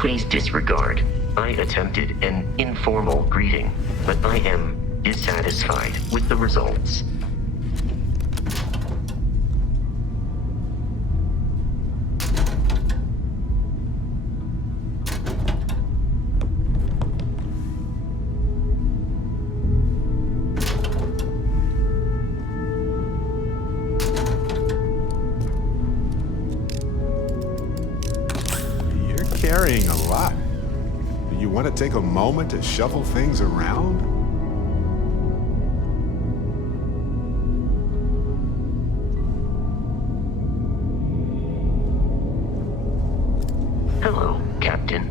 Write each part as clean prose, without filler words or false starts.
Please disregard. I attempted an informal greeting, but I am dissatisfied with the results. Carrying a lot. Do you want to take a moment to shuffle things around? Hello, Captain.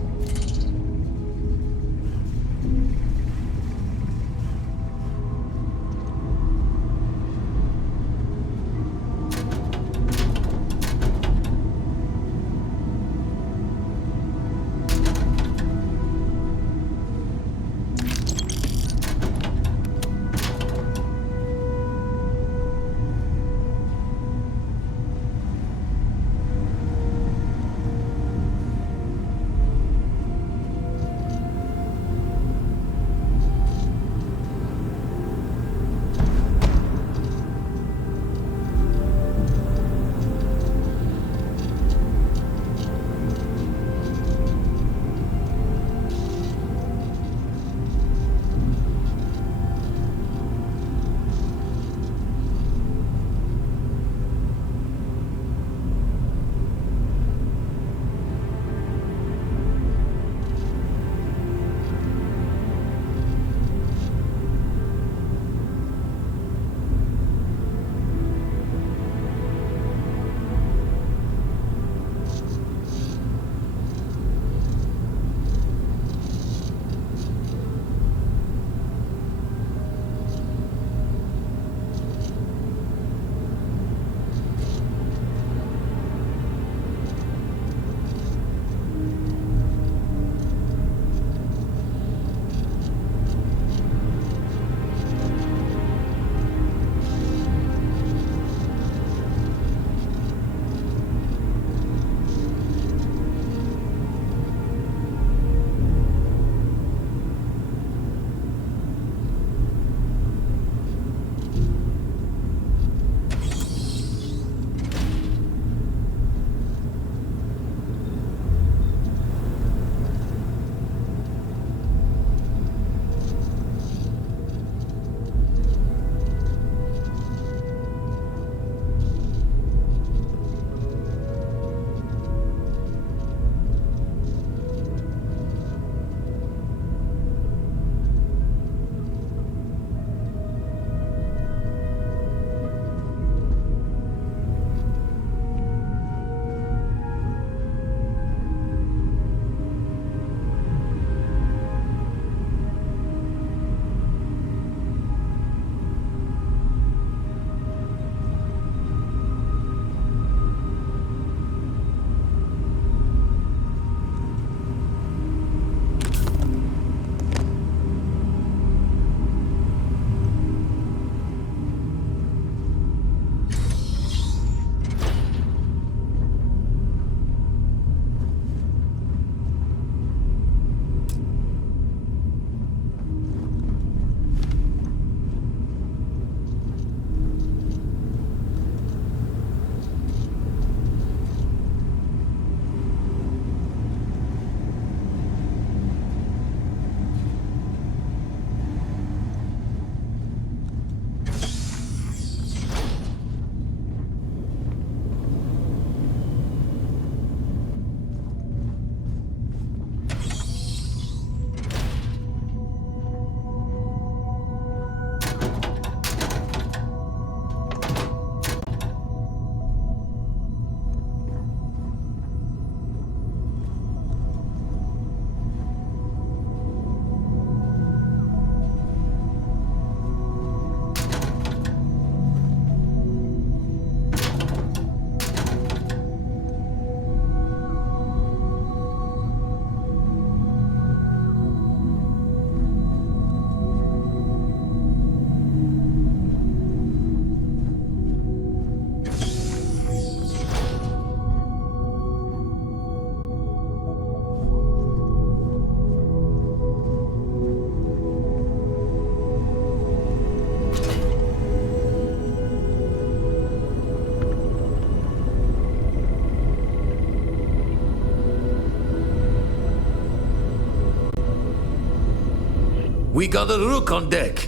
We got a rook on deck.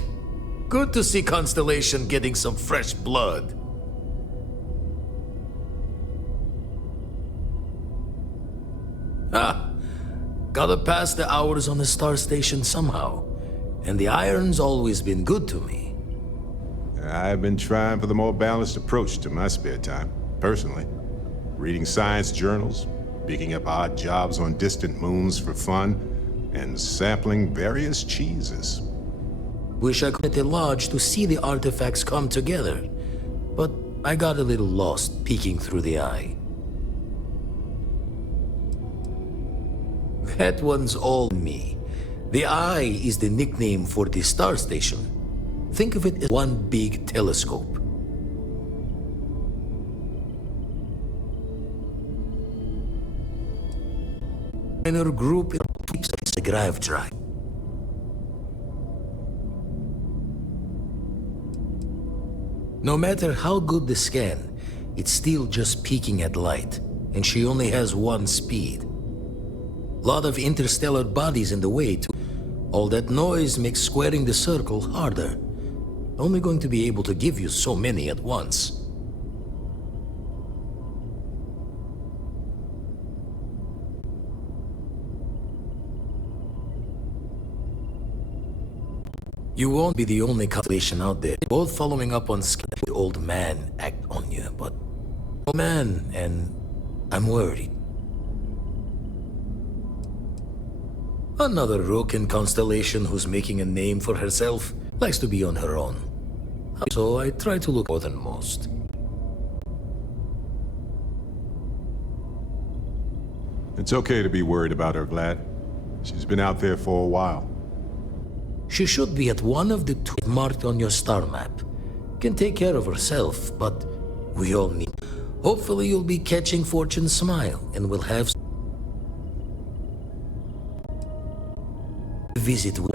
Good to see Constellation getting some fresh blood. Gotta pass the hours on the star station somehow. And the iron's always been good to me. I've been trying for the more balanced approach to my spare time, personally. Reading science journals, picking up odd jobs on distant moons for fun, and sampling various cheeses. Wish I could at the lodge to see the artifacts come together. But I got a little lost peeking through the eye. That one's all me. The eye is the nickname for the star station. Think of it as one big telescope. Minor group keeps the drive track. No matter how good the scan, it's still just peeking at light, and she only has one speed. Lot of interstellar bodies in the way, too. All that noise makes squaring the circle harder. Only going to be able to give you so many at once. You won't be the only Constellation out there. Both following up on the old man act on you, but... Old man, and I'm worried. Another rook in Constellation who's making a name for herself likes to be on her own. So I try to look more than most. It's okay to be worried about her, Vlad. She's been out there for a while. She should be at one of the two marked on your star map. Can take care of herself, but we all need. Hopefully you'll be catching Fortune's smile and we'll have visit with.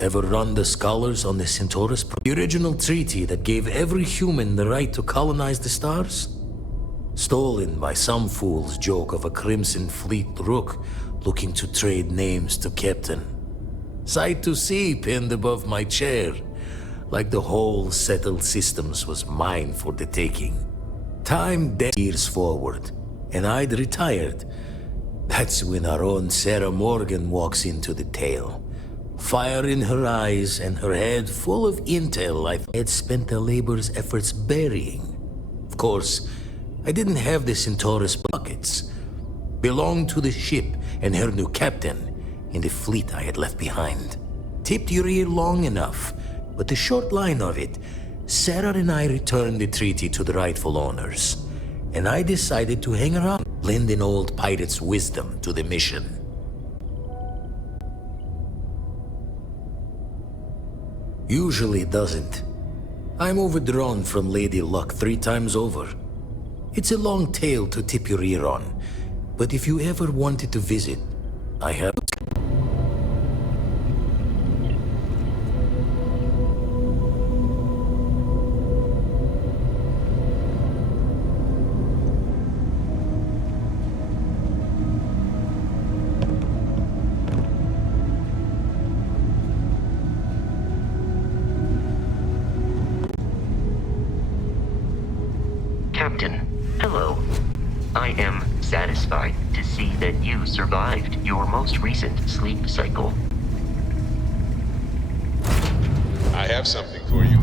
Ever run the scholars on the Centaurus? The original treaty that gave every human the right to colonize the stars? Stolen by some fool's joke of a Crimson Fleet rook looking to trade names to Captain. Sight to see pinned above my chair, like the whole settled systems was mine for the taking. Time years forward, and I'd retired. That's when our own Sarah Morgan walks into the tale. Fire in her eyes and her head full of intel I had spent the labor's efforts burying. Of course, I didn't have the Centaurus buckets. Belonged to the ship and her new captain in the fleet I had left behind. Tipped your ear long enough, but the short line of it, Sarah and I returned the treaty to the rightful owners, and I decided to hang around, lend an old pirate's wisdom to the mission. Usually it doesn't. I'm overdrawn from Lady Luck 3 times over. It's a long tale to tip your ear on, but if you ever wanted to visit, I have. Captain, hello. I am satisfied to see that you survived your most recent sleep cycle. I have something for you.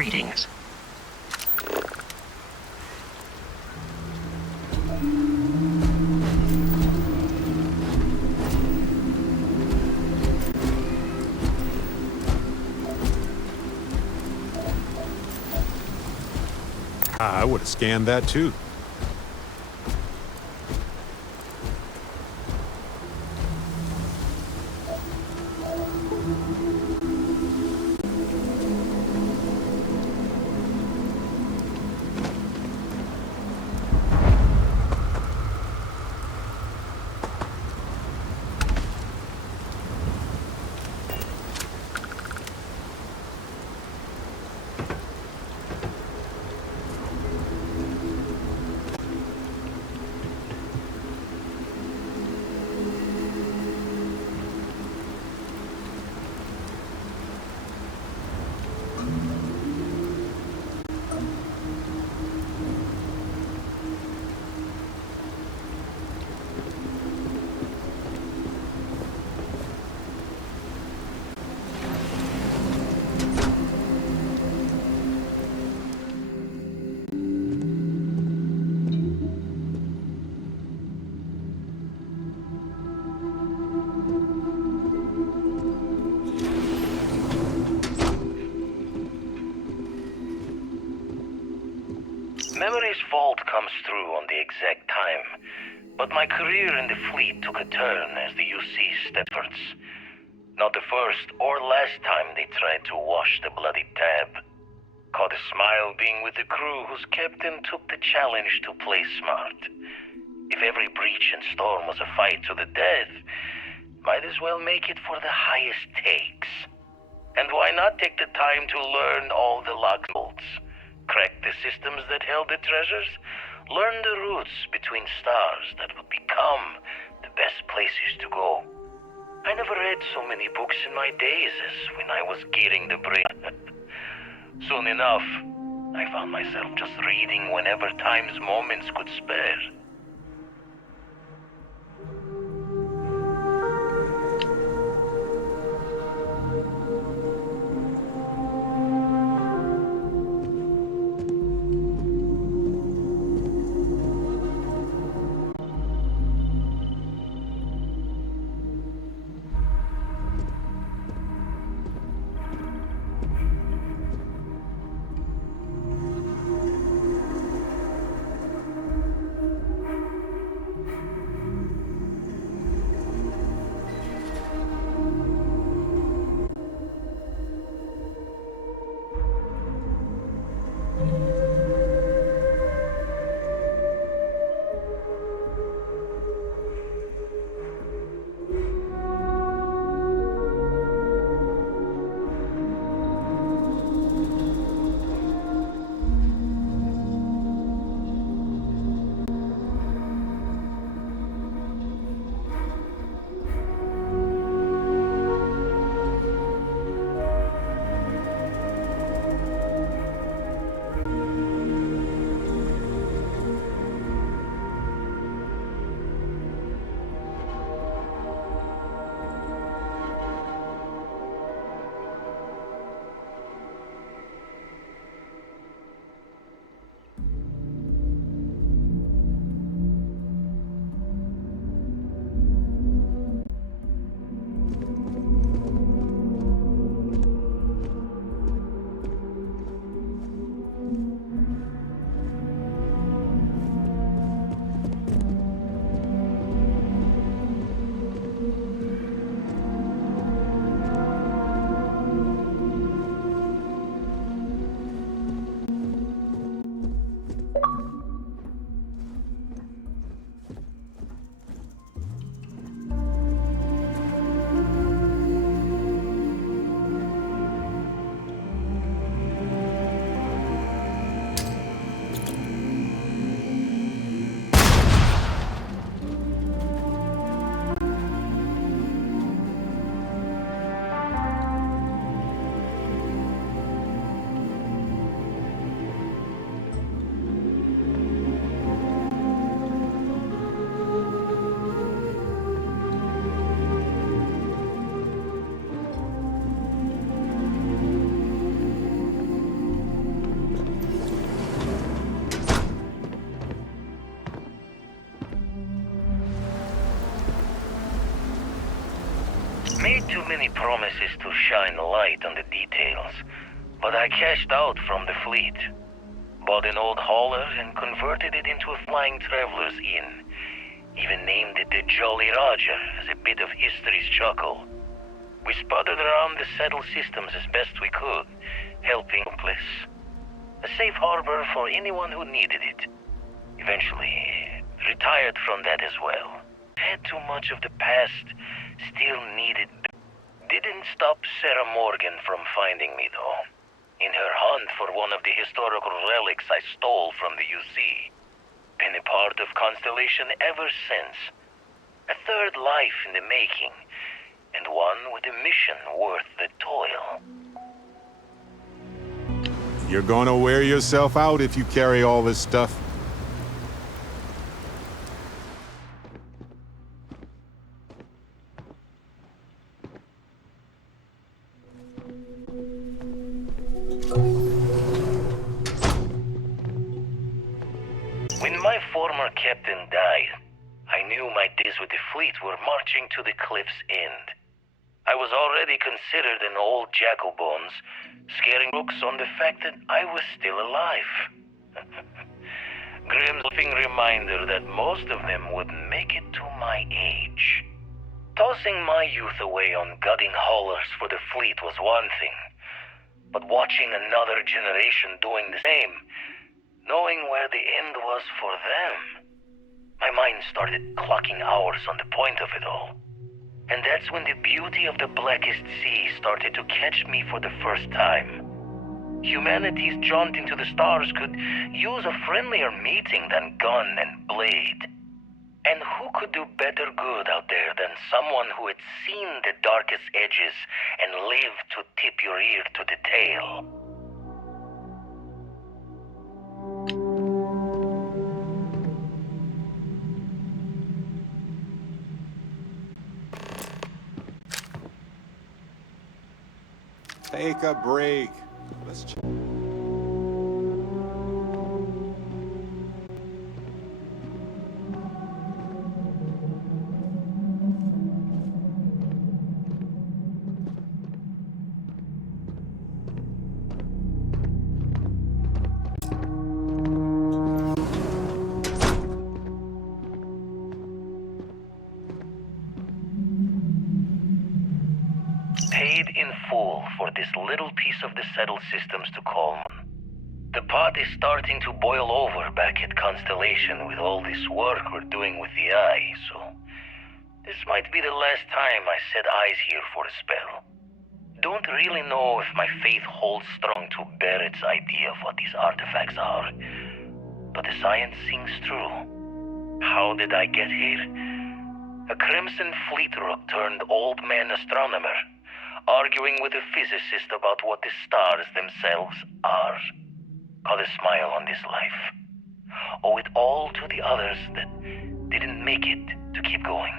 Greetings. I would have scanned that too. Memory's fault comes through on the exact time, but my career in the fleet took a turn as the UC Stepfords. Not the first or last time they tried to wash the bloody tab. Caught a smile being with the crew whose captain took the challenge to play smart. If every breach and storm was a fight to the death, might as well make it for the highest stakes. And why not take the time to learn all the lock bolts? Crack the systems that held the treasures, learn the routes between stars that would become the best places to go. I never read so many books in my days as when I was gearing the brain. Soon enough, I found myself just reading whenever time's moments could spare. Too many promises to shine light on the details, but I cashed out from the fleet. Bought an old hauler and converted it into a flying traveler's inn. Even named it the Jolly Roger as a bit of history's chuckle. We sputtered around the settled systems as best we could, helping bliss. A safe harbor for anyone who needed it. Eventually, retired from that as well. Had too much of the past, still needed. Didn't stop Sarah Morgan from finding me though. In her hunt for one of the historical relics I stole from the UC. Been a part of Constellation ever since. A third life in the making, and one with a mission worth the toil. You're gonna wear yourself out if you carry all this stuff. When my former captain died, I knew my days with the fleet were marching to the cliff's end. I was already considered an old jackalbones, scaring books on the fact that I was still alive. Grim living reminder that most of them wouldn't make it to my age. Tossing my youth away on gutting haulers for the fleet was one thing, but watching another generation doing the same, knowing where the end was for them, my mind started clocking hours on the point of it all. And that's when the beauty of the Blackest Sea started to catch me for the first time. Humanity's jaunt into the stars could use a friendlier meeting than gun and blade. And who could do better good out there than someone who had seen the darkest edges and lived to tip your ear to the tale? Take a break. Let's check. Paid in full for this little piece of the settled systems to call on. The pot is starting to boil over back at Constellation with all this work we're doing with the eye, so this might be the last time I set eyes here for a spell. Don't really know if my faith holds strong to Barrett's idea of what these artifacts are, but the science sings true. How did I get here? A Crimson Fleet rook turned old man astronomer, arguing with a physicist about what the stars themselves are. Got a smile on this life. Owe it all to the others that didn't make it to keep going.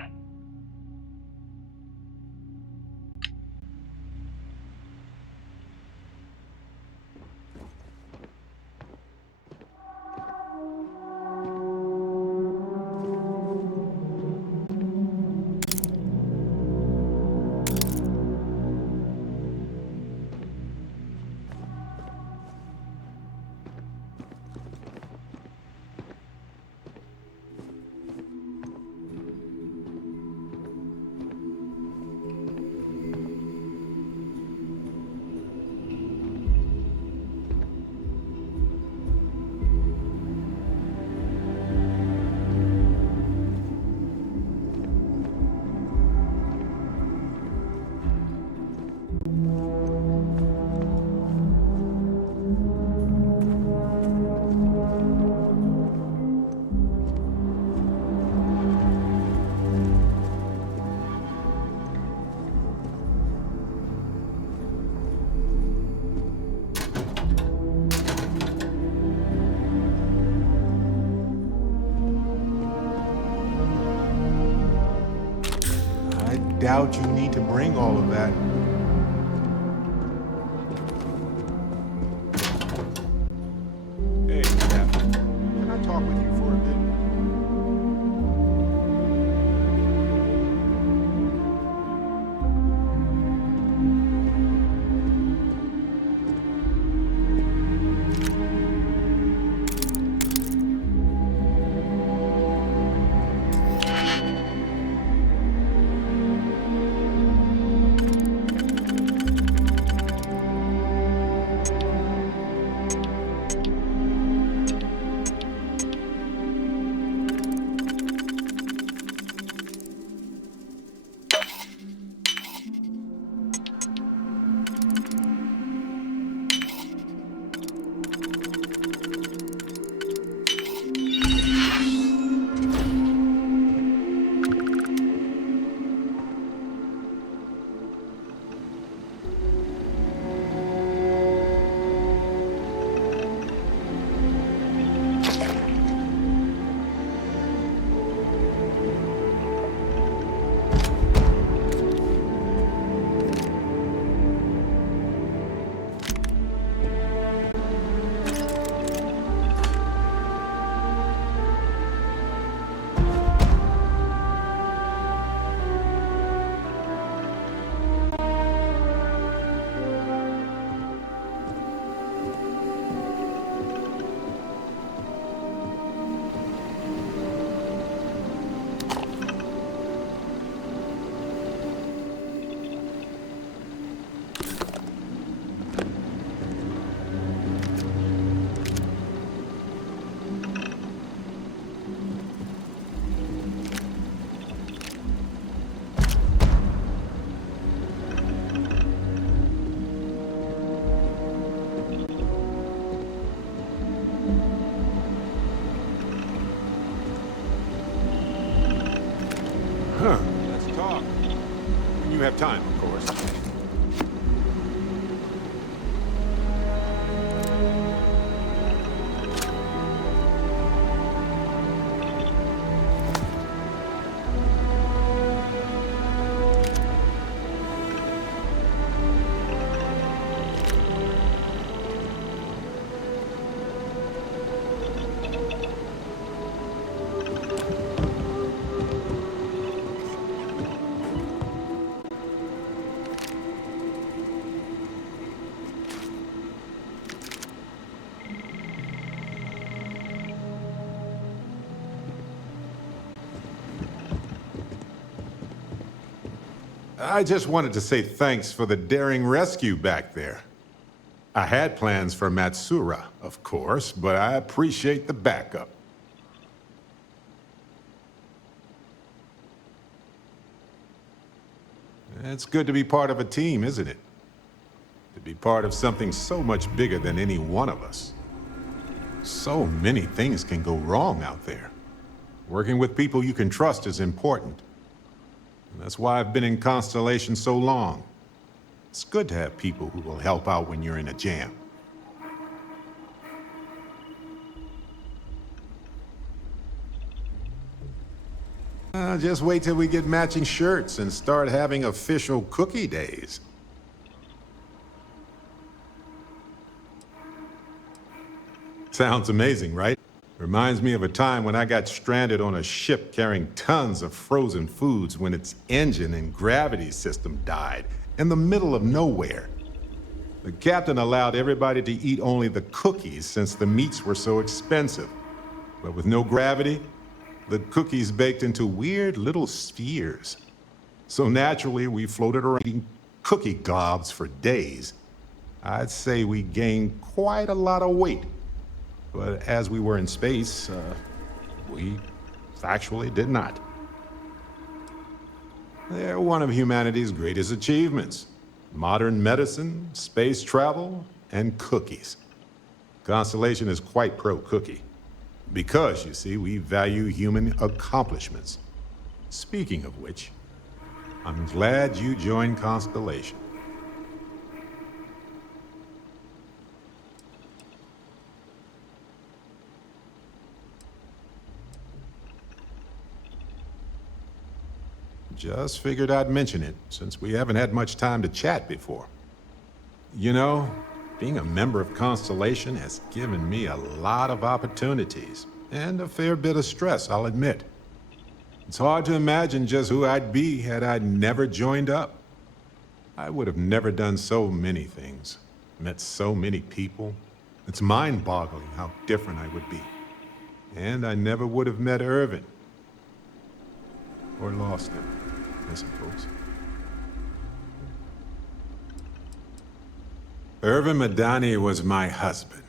Doubt you need to bring all of that. Hey, Captain. Can I talk with you for a bit? time, of course. I just wanted to say thanks for the daring rescue back there. I had plans for Matsura, of course, but I appreciate the backup. It's good to be part of a team, isn't it? To be part of something so much bigger than any one of us. So many things can go wrong out there. Working with people you can trust is important. And that's why I've been in Constellation so long. It's good to have people who will help out when you're in a jam. Just wait till we get matching shirts and start having official cookie days. Sounds amazing, right? Reminds me of a time when I got stranded on a ship carrying tons of frozen foods when its engine and gravity system died in the middle of nowhere. The captain allowed everybody to eat only the cookies since the meats were so expensive. But with no gravity, the cookies baked into weird little spheres. So naturally, we floated around eating cookie gobs for days. I'd say we gained quite a lot of weight. But as we were in space, we factually did not. They're one of humanity's greatest achievements. Modern medicine, space travel, and cookies. Constellation is quite pro-cookie. Because, you see, we value human accomplishments. Speaking of which, I'm glad you joined Constellation. Just figured I'd mention it, since we haven't had much time to chat before. You know, being a member of Constellation has given me a lot of opportunities, and a fair bit of stress, I'll admit. It's hard to imagine just who I'd be had I never joined up. I would have never done so many things, met so many people. It's mind-boggling how different I would be. And I never would have met Irvin. Or lost him, I suppose. Irvin Madani was my husband.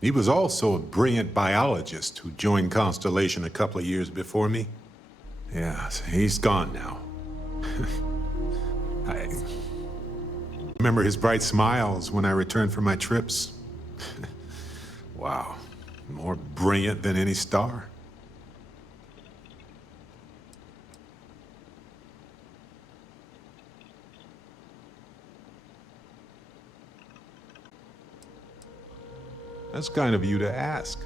He was also a brilliant biologist who joined Constellation a couple of years before me. Yeah, he's gone now. I remember his bright smiles when I returned from my trips. Wow, more brilliant than any star. That's kind of you to ask.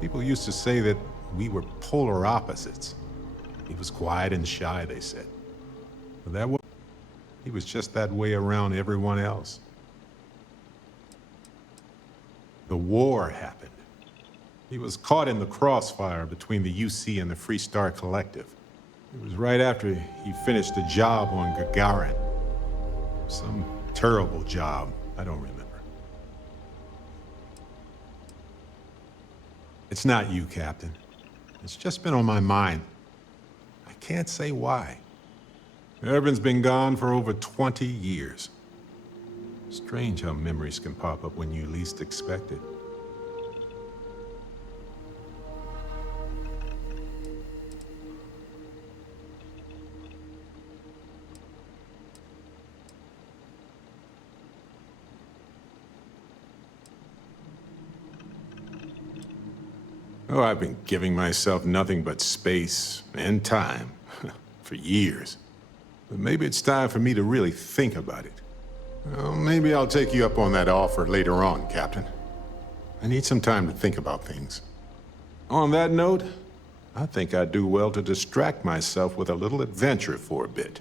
People used to say that we were polar opposites. He was quiet and shy, they said. But he was just that way around everyone else. The war happened. He was caught in the crossfire between the UC and the Free Star Collective. It was right after he finished a job on Gagarin. Some terrible job, I don't remember. It's not you, Captain. It's just been on my mind. I can't say why. Irvin's been gone for over 20 years. Strange how memories can pop up when you least expect it. Oh, I've been giving myself nothing but space and time for years. But maybe it's time for me to really think about it. Well, maybe I'll take you up on that offer later on, Captain. I need some time to think about things. On that note, I think I'd do well to distract myself with a little adventure for a bit.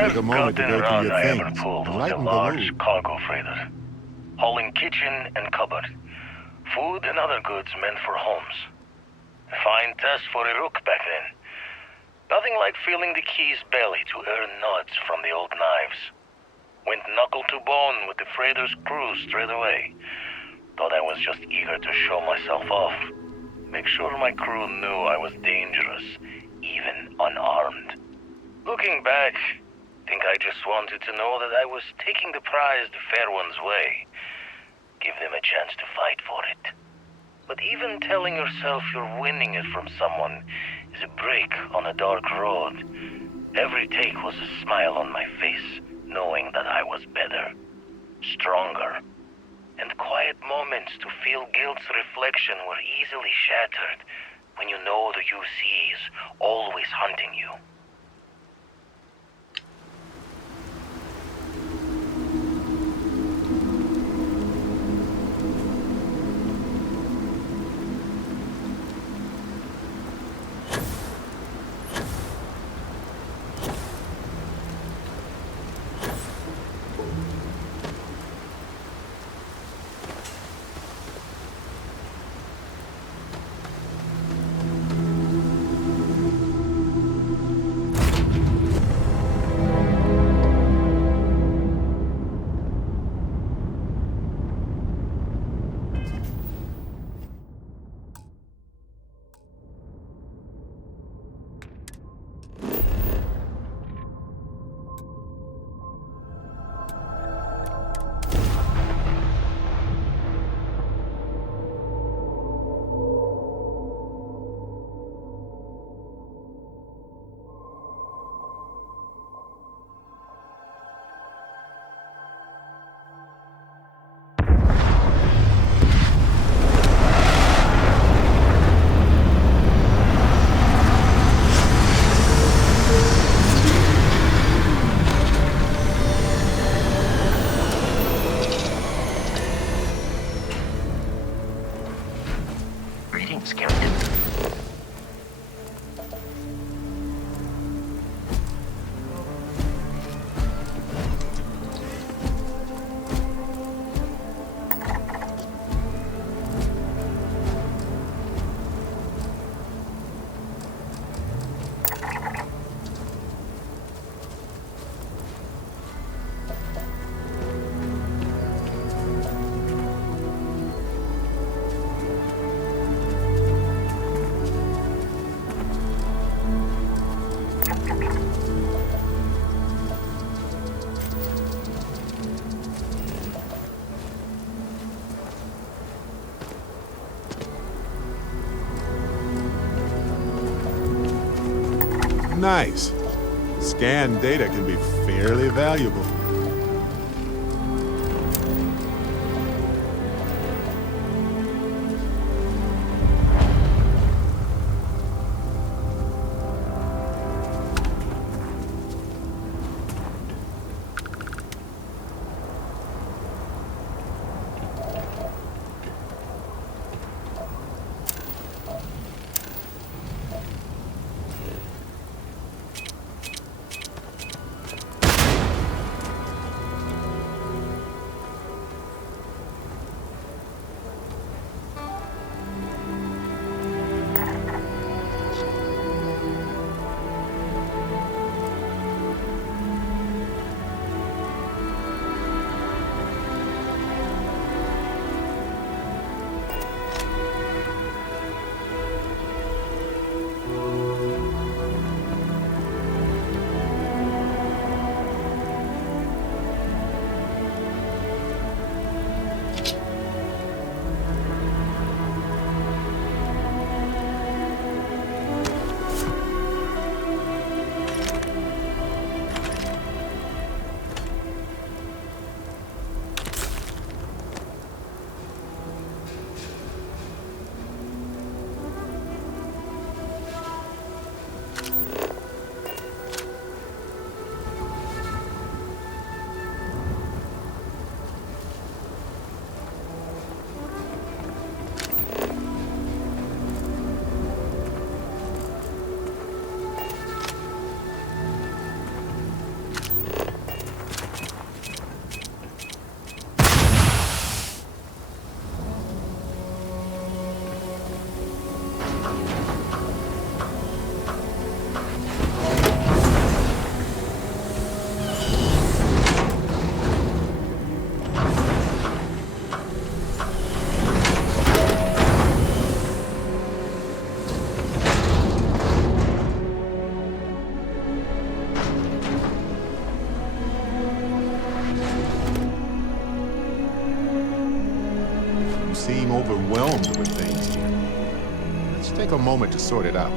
Take a moment to go through run your I ever things pulled and was a lighten the large load. cargo freighter, hauling kitchen and cupboard, food and other goods meant for homes. A fine test for a rook back then. Nothing like feeling the key's belly to earn nods from the old knives. Went knuckle to bone with the freighter's crew straight away. Thought I was just eager to show myself off. Make sure my crew knew I was dangerous, even unarmed. Looking back, think I just wanted to know that I was taking the prize the fair one's way. Give them a chance to fight for it. But even telling yourself you're winning it from someone is a break on a dark road. Every take was a smile on my face, knowing that I was better, stronger. And quiet moments to feel guilt's reflection were easily shattered when you know the UC is always hunting you. Greetings, Captain. Nice. Scanned data can be fairly valuable. take a moment to sort it out.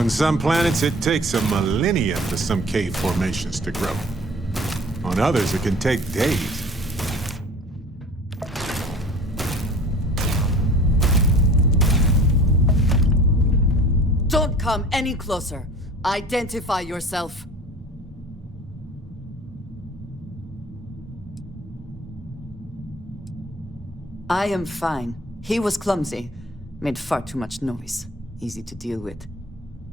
On some planets, it takes a millennia for some cave formations to grow. On others, it can take days. Don't come any closer. Identify yourself. I am fine. He was clumsy. Made far too much noise. Easy to deal with.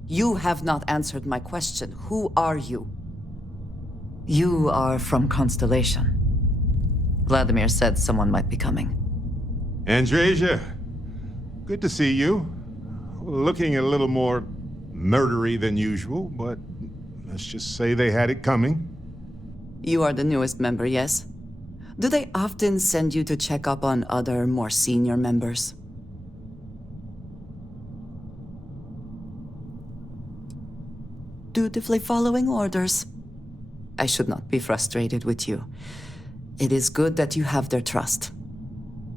You have not answered my question. Who are you? You are from Constellation. Vladimir said someone might be coming. Andreja, good to see you. Looking a little more murdery than usual, but let's just say they had it coming. You are the newest member, yes? Do they often send you to check up on other, more senior members? Dutifully following orders. I should not be frustrated with you. It is good that you have their trust.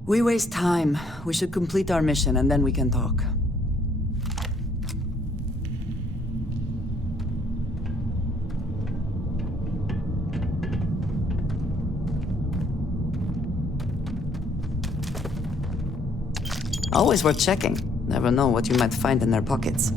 We waste time. We should complete our mission and then we can talk. Always worth checking. Never know what you might find in their pockets.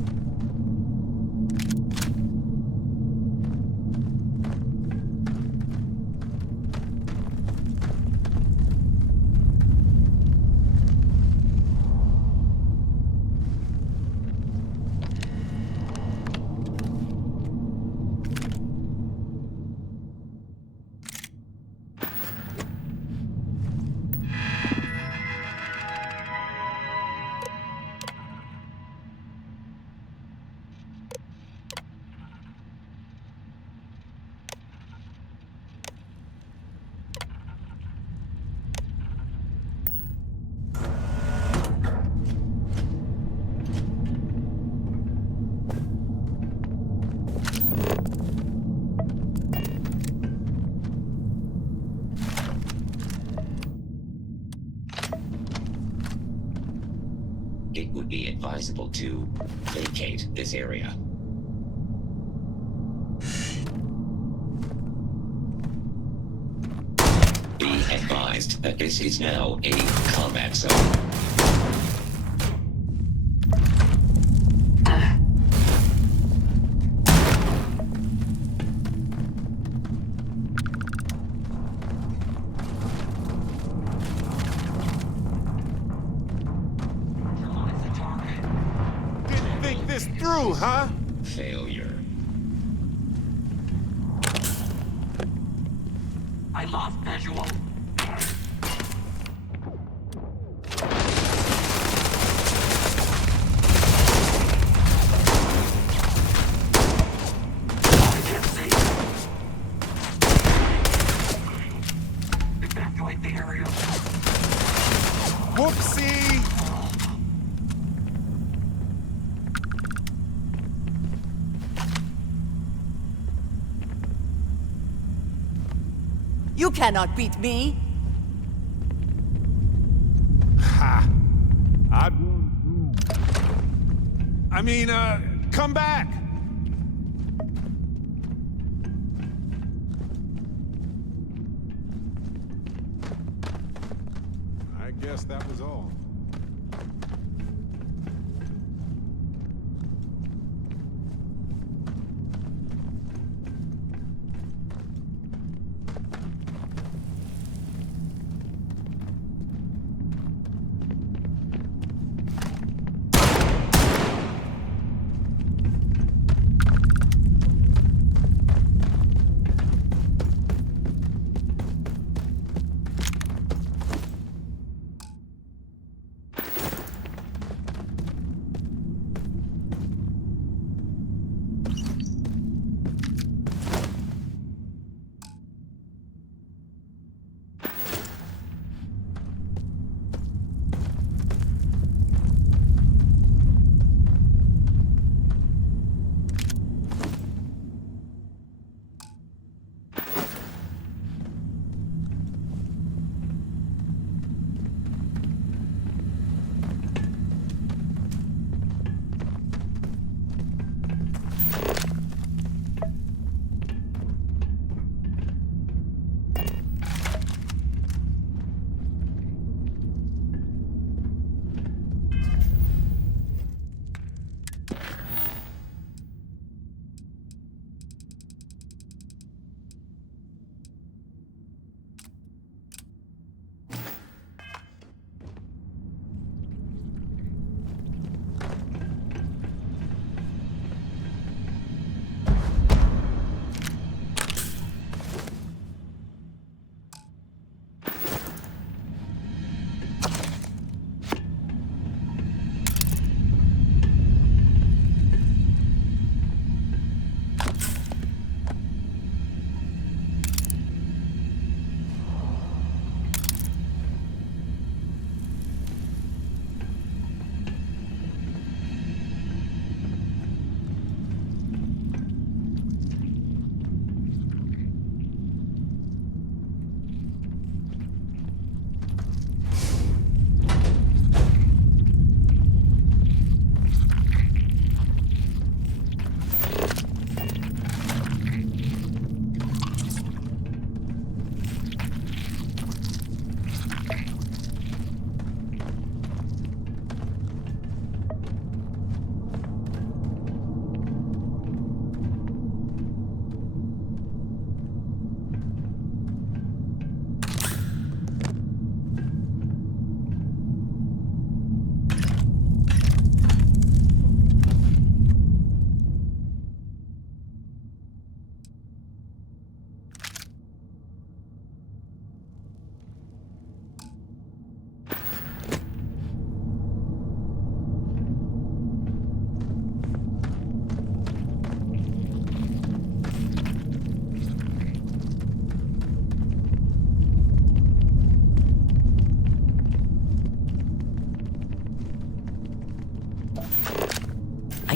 It would be advisable to vacate this area. Be advised that this is now a combat zone. Through, huh? Failure. I lost visual. I can't see. Evacuate the area. Whoopsie! You cannot beat me! Ha! I mean, come back! I guess that was all.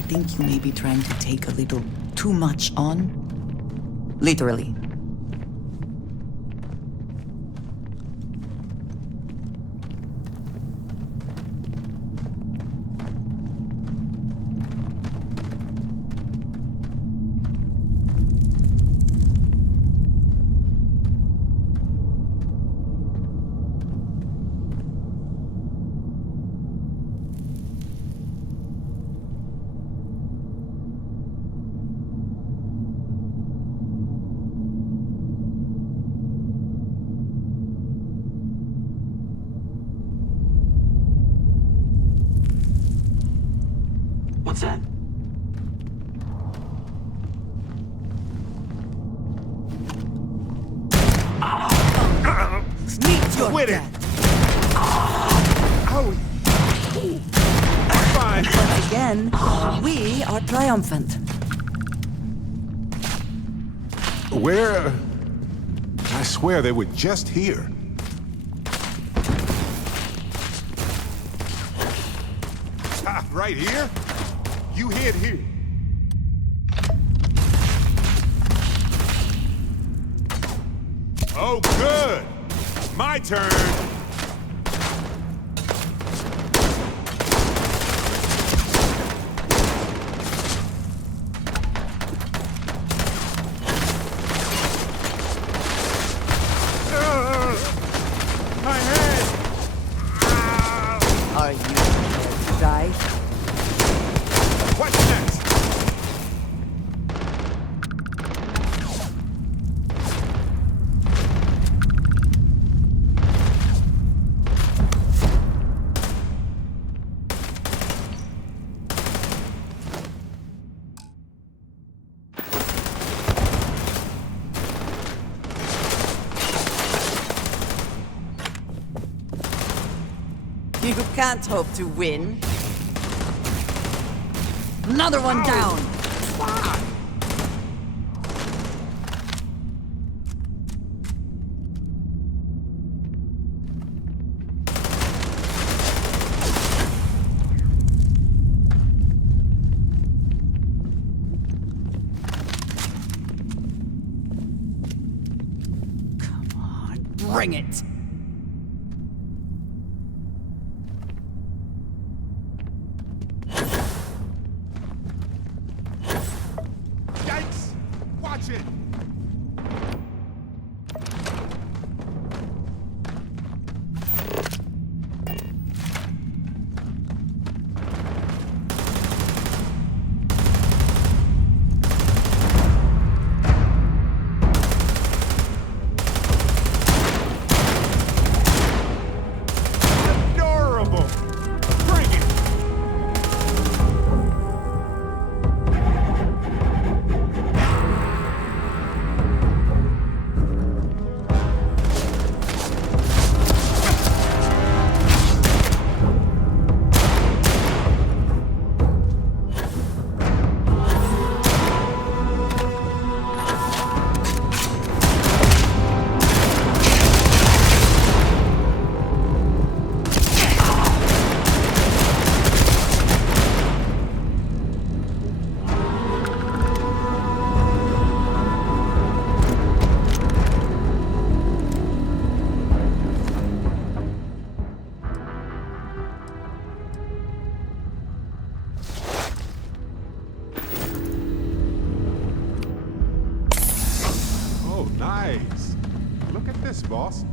think you may be trying to take a little too much on. Literally. What's that? Meet your Quit it! death. Oh! Fine. Once again, we are triumphant. Where? I swear they were just here. Ah, right here? You hid here. Oh, good. My turn. My head. Are you prepared to die? What's next? You can't hope to win. Another one down. Come on, bring it. Yikes! Watch it! Adorable! Bring it! Oh, nice. Look at this, boss.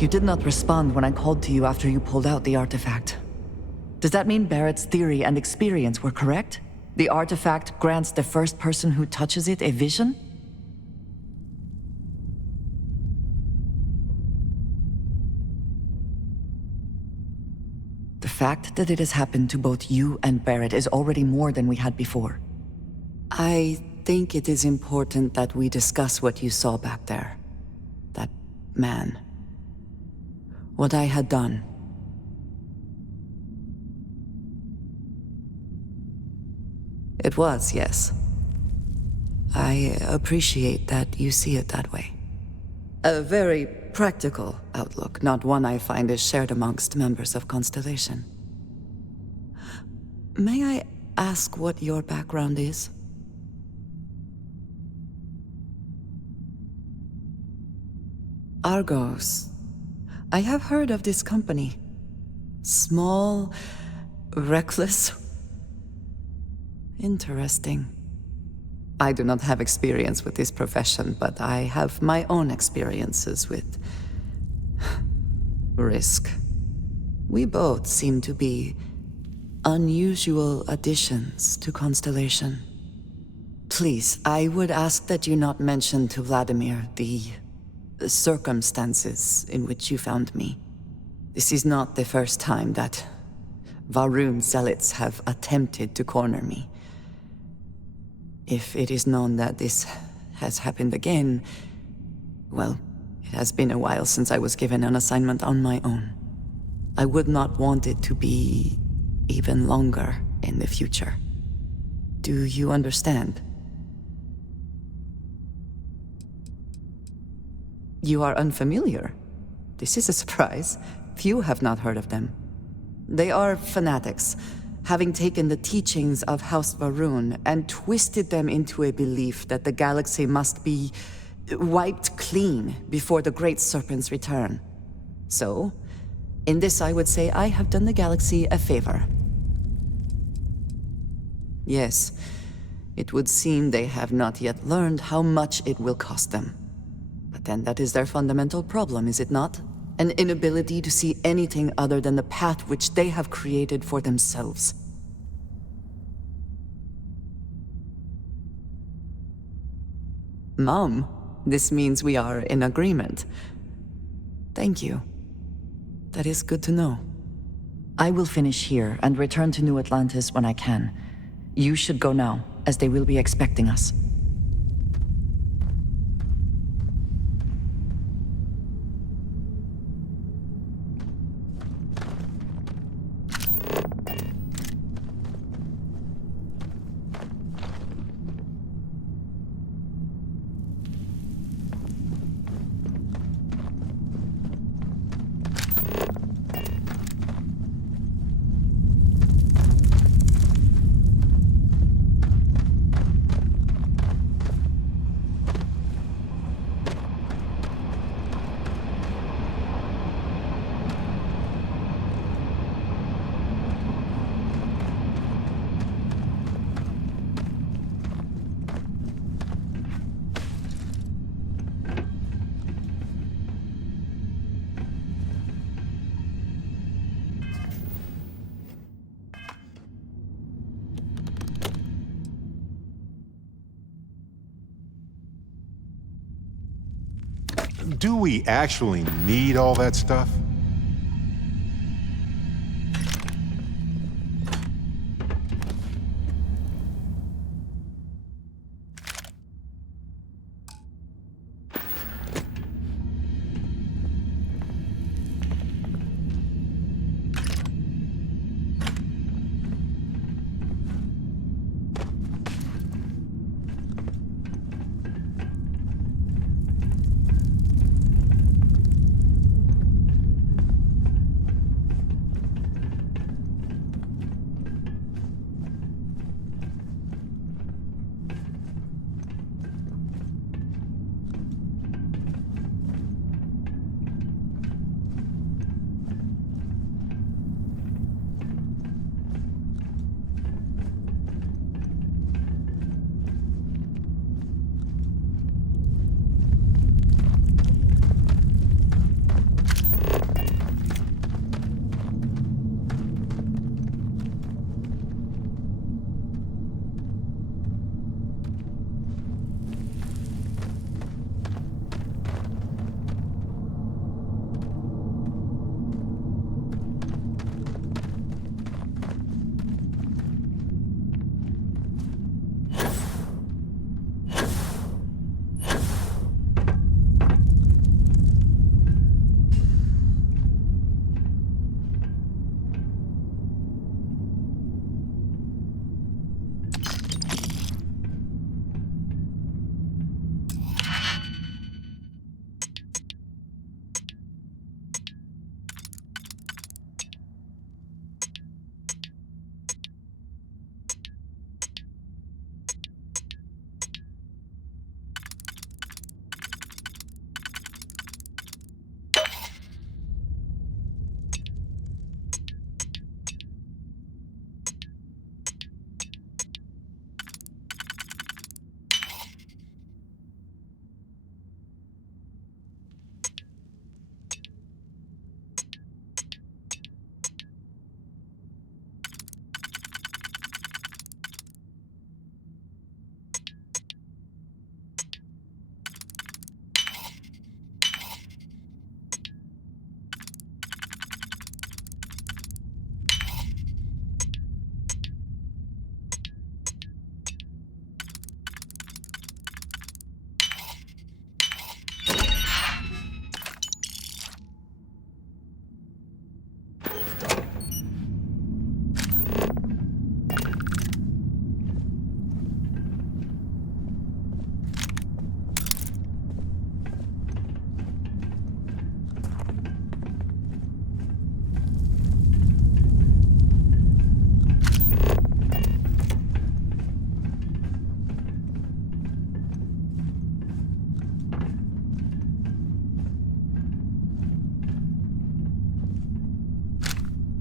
You did not respond when I called to you after you pulled out the artifact. Does that mean Barrett's theory and experience were correct? The artifact grants the first person who touches it a vision? The fact that it has happened to both you and Barrett is already more than we had before. I think it is important that we discuss what you saw back there. That man. What I had done. It was, yes. I appreciate that you see it that way. A very practical outlook, not one I find is shared amongst members of Constellation. May I ask what your background is? Argos. I have heard of this company. Small, reckless. Interesting. I do not have experience with this profession, but I have my own experiences with risk. We both seem to be unusual additions to Constellation. Please, I would ask that you not mention to Vladimir the circumstances in which you found me. This is not the first time that Varun zealots have attempted to corner me. If it is known that this has happened again, well, it has been a while since I was given an assignment on my own. I would not want it to be even longer in the future. Do you understand? You are unfamiliar. This is a surprise. Few have not heard of them. They are fanatics, having taken the teachings of House Varun and twisted them into a belief that the galaxy must be wiped clean before the Great Serpent's return. So, in this I would say I have done the galaxy a favor. Yes, it would seem they have not yet learned how much it will cost them. But then that is their fundamental problem, is it not? An inability to see anything other than the path which they have created for themselves. Mom, this means we are in agreement. Thank you. That is good to know. I will finish here and return to New Atlantis when I can. You should go now, as they will be expecting us. Do we actually need all that stuff?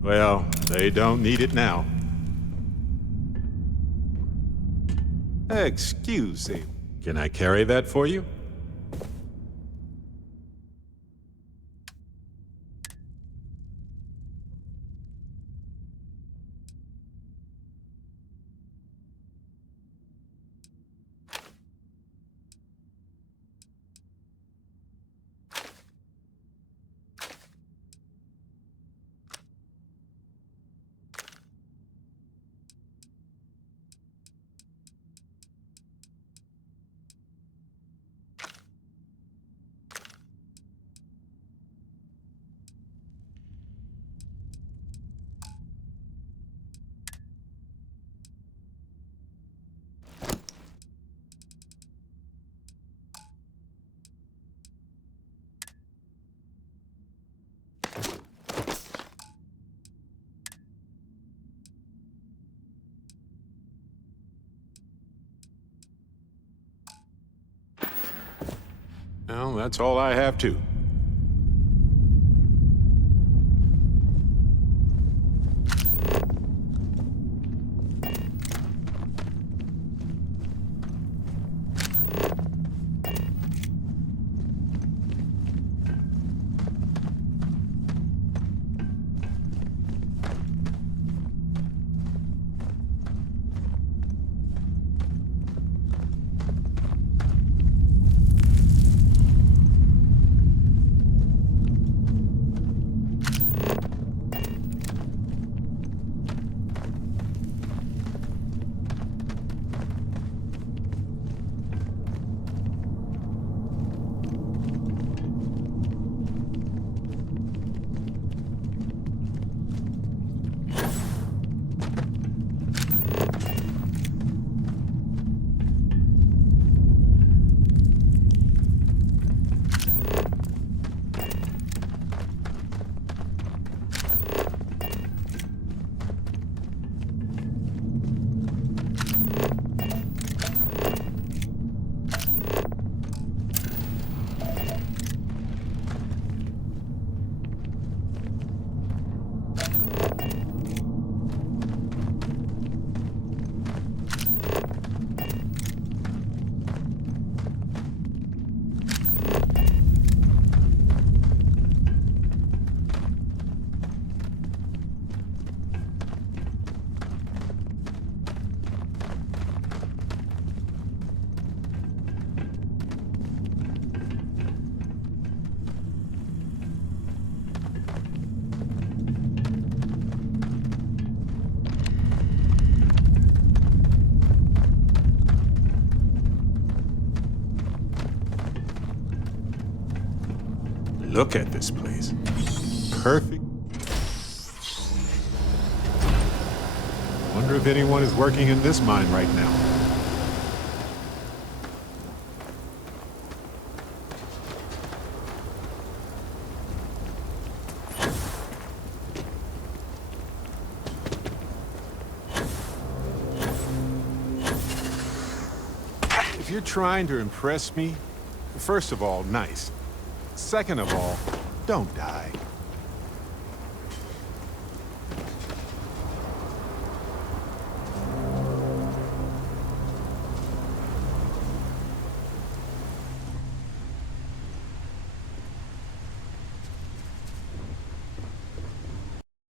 Well, they don't need it now. Excuse me. Can I carry that for you? Well, that's all I have too. Look at this place. Perfect. Wonder if anyone is working in this mine right now. If you're trying to impress me, first of all, nice. Second of all, don't die.